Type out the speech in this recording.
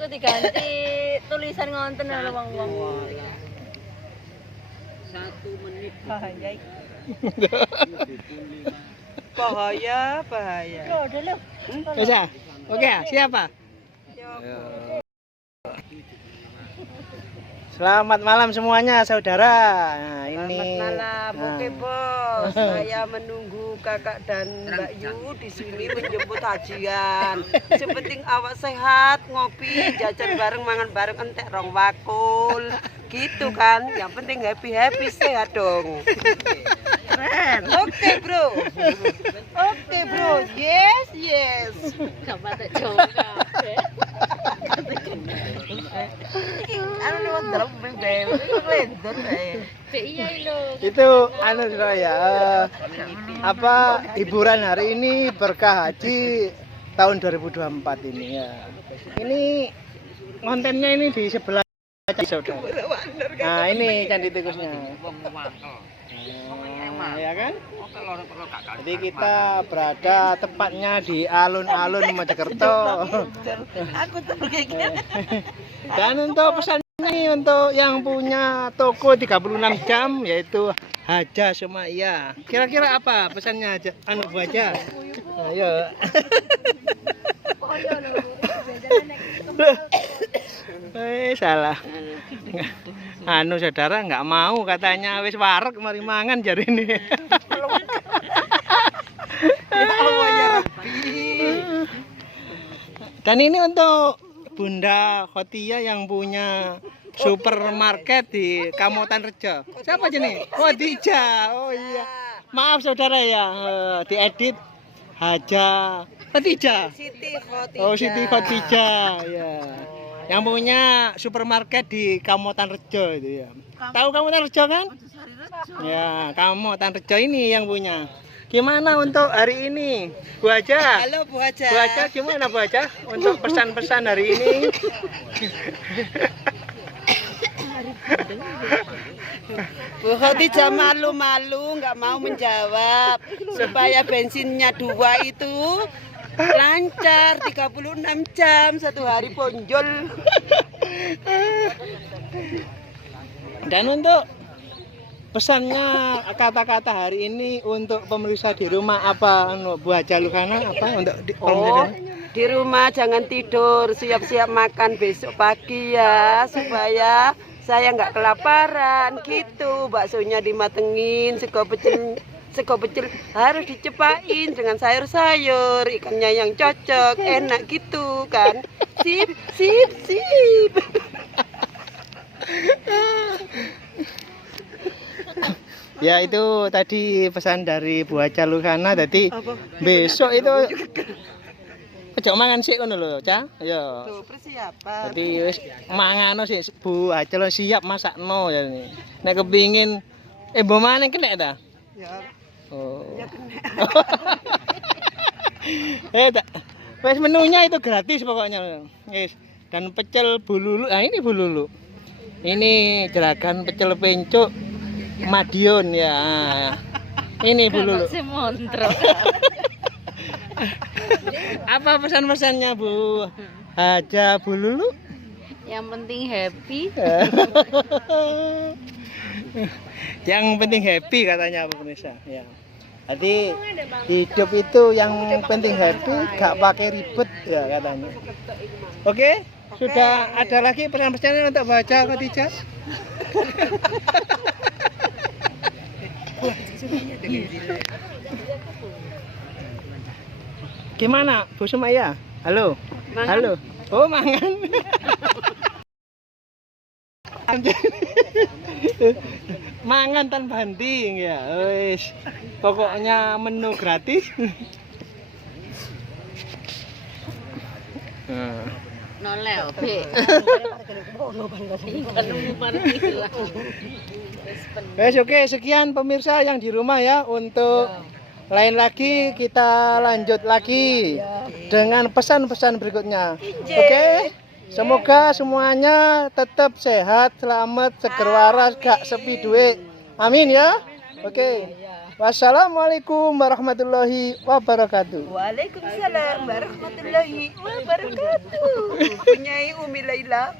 aku diganti tulisan ngonten lho wong-wong. 1 menit. Bahaya. Bahaya. Loh, udah loh. Bisa? Oke, siapa? Selamat malam semuanya, saudara. Nah, ini. Selamat malam. Oke, Bos. Saya menunggu Kakak dan Mbak Yu di sini menjemput hajian. Sepenting awak sehat, ngopi, jajan bareng, mangan bareng, entek rong wakul. Gitu kan. Yang penting happy sehat dong. Keren. Oke, Bro. Oke, Bro. Yes. Kapan tak coba kabeh. Ano naman dalam bebel, lendor Iya lho. Itu anu ya. Apa hiburan hari ini berkah haji tahun 2024 ini ya. Ini kontennya ini di sebelah saudara. Nah, ini candi tikusnya. Ya kan? Jadi kita berada tepatnya di alun-alun Mojokerto. Aku tuh kayak Dan untuk pesannya nih untuk yang punya toko 36 jam yaitu Haja Sumaya. Kira-kira apa pesannya anu Bu Haja? Ayo. Salah. Anu saudara nggak mau katanya wis wareg mari mangan jari ini. Dan ini untuk Bunda Khotia yang punya supermarket di Kamotan Rejo. Siapa aja nih? Khotija. Oh iya. Maaf saudara ya, diedit Haja Khotija. Siti Khotija. Oh, Siti Khotija ya. Yang punya supermarket di Kamotan Rejo itu ya. Tahu Kamotan Rejo kan? Ya, Kamotan Rejo ini yang punya. Gimana untuk hari ini, Bu Haja? Halo Bu Haja. Bu Haja gimana Bu Haja untuk pesan-pesan hari ini? Bu Khotija malu-malu nggak mau menjawab supaya bensinnya 2 itu lancar 36 jam 1 hari ponjol. Dan untuk pesannya kata-kata hari ini untuk pemirsa di rumah apa Bu Haja Lukana apa untuk Di rumah jangan tidur, siap-siap makan besok pagi ya supaya saya nggak kelaparan gitu. Baksonya dimatengin, sego pecel harus dicepain dengan sayur-sayur, ikannya yang cocok, enak gitu kan. Sip. Ya itu tadi pesan dari Bu Haja Lukana. Jadi besok itu ojo mangan sik ngono lho, Ca. Ya. Tuh persiapan. Jadi wis mangano sik Bu Haja lo siap masakno ya ini. Nek kepingin mbok maneh kena ta? Ya. Oh. Ya kena. Wes menunya itu gratis pokoknya. Wis. Dan pecel bululu. Ah ini bululu. Ini jeragan pecel pencuk Madiun ya. Ini bululu. Apa pesan-pesannya Bu Haja bululu? Yang penting happy. Yang penting happy katanya Bu Nisa ya. Jadi hidup itu yang penting happy, gak pakai ribet ya katanya. Oke, sudah ada lagi pesan-pesannya untuk Bu Haja Khotija? Gimana Bu Sumaya? Halo. Mangan. Halo. Oh, mangan. Mangan tanpa banding ya. Wis. Pokoknya menu gratis. Nolel, Be. Wes oke, sekian pemirsa yang di rumah ya. Untuk lain lagi kita lanjut lagi dengan pesan-pesan berikutnya. Oke. Semoga semuanya tetap sehat, selamat, seger waras, gak sepi duit. Amin ya. Oke. Wassalamualaikum warahmatullahi wabarakatuh. Waalaikumsalam warahmatullahi wabarakatuh. Punyai Umi Laila.